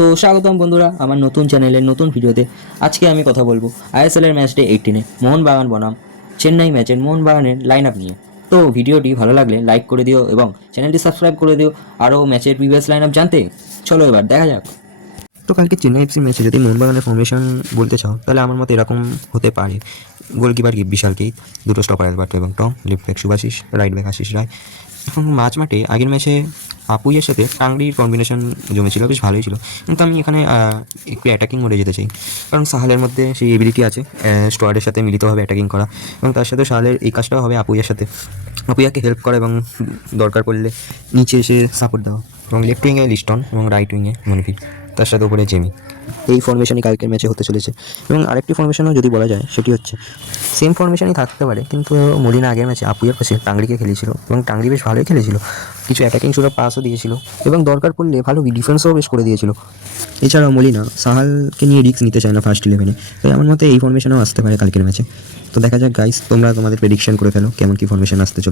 তো স্বাগতম বন্ধুরা আমার নতুন চ্যানেলের নতুন ভিডিওতে। আজকে আমি কথা বলবো আইএসএলের ম্যাচ ডে 18-এ মোহনবাগান বনাম চেন্নাই ম্যাচের মোহনবাগানের লাইন আপ নিয়ে। তো ভিডিওটি ভালো লাগলে লাইক করে দিও এবং চ্যানেলটি সাবস্ক্রাইব করে দিও আরও ম্যাচের প্রিভিয়াস লাইন আপ জানতে। চলো এবার দেখা যাক। তো কালকে চেন্নাই এফসি ম্যাচে যদি মোহনবাগানের ফর্মেশন বলতে চাও তাহলে আমার মতে এরকম হতে পারে। গোলকিপার বিশাল কেইত, দুটো স্টপার অ্যালবার্টো এবং Tom, left back Subhasish, right back Ashish Rai. এখন মাঝমাঠে আগের ম্যাচে আপুইয়ের সাথে টাংরির কম্বিনেশন জমেছিল, বেশ ভালোই ছিল। কিন্তু আমি এখানে একটু অ্যাটাকিং মোডে যেতে চাই, কারণ সাহালের মধ্যে সেই এবিলিটি আছে স্কোয়াডের সাথে মিলিতভাবে অ্যাটাকিং করা, এবং তার সাথে সাহালের এই কাজটাও হবে আপুইয়ের সাথে, আপুইয়াকে হেল্প করা এবং দরকার পড়লে নিচে এসে সাপোর্ট দেওয়া। এবং লেফট উইংয়ে লিস্টন এবং রাইট উইংয়ে মনিফিক, তার সাথে উপরে জেমি। এই ফর্মেশনই কালকের ম্যাচে হতে চলেছে। এবং আরেকটি ফর্মেশনও যদি বলা যায় সেটি হচ্ছে সেম ফর্মেশনই থাকতে পারে, কিন্তু মলিনা আগের ম্যাচে আপুইয়ের পাশে টাংরিকে খেলেছিল এবং টাংরি বেশ ভালোই খেলেছিল, কিছু অ্যাটাকিং শুরু পাসও দিয়েছিল এবং দরকার পড়লে ভালো ডিফেন্সও বেশ করে দিয়েছিল। এছাড়াও মলিনা সাহালকে নিয়ে রিস্ক নিতে চায় না ফার্স্ট 11-এ, তাই আমার মতে এই ফর্মেশনেও আসতে পারে কালকের ম্যাচে। তো দেখা যাক গাইস, তোমরা তোমাদের প্রেডিকশন করে ফেলো কেমন কী ফর্মেশন আসতে চলে।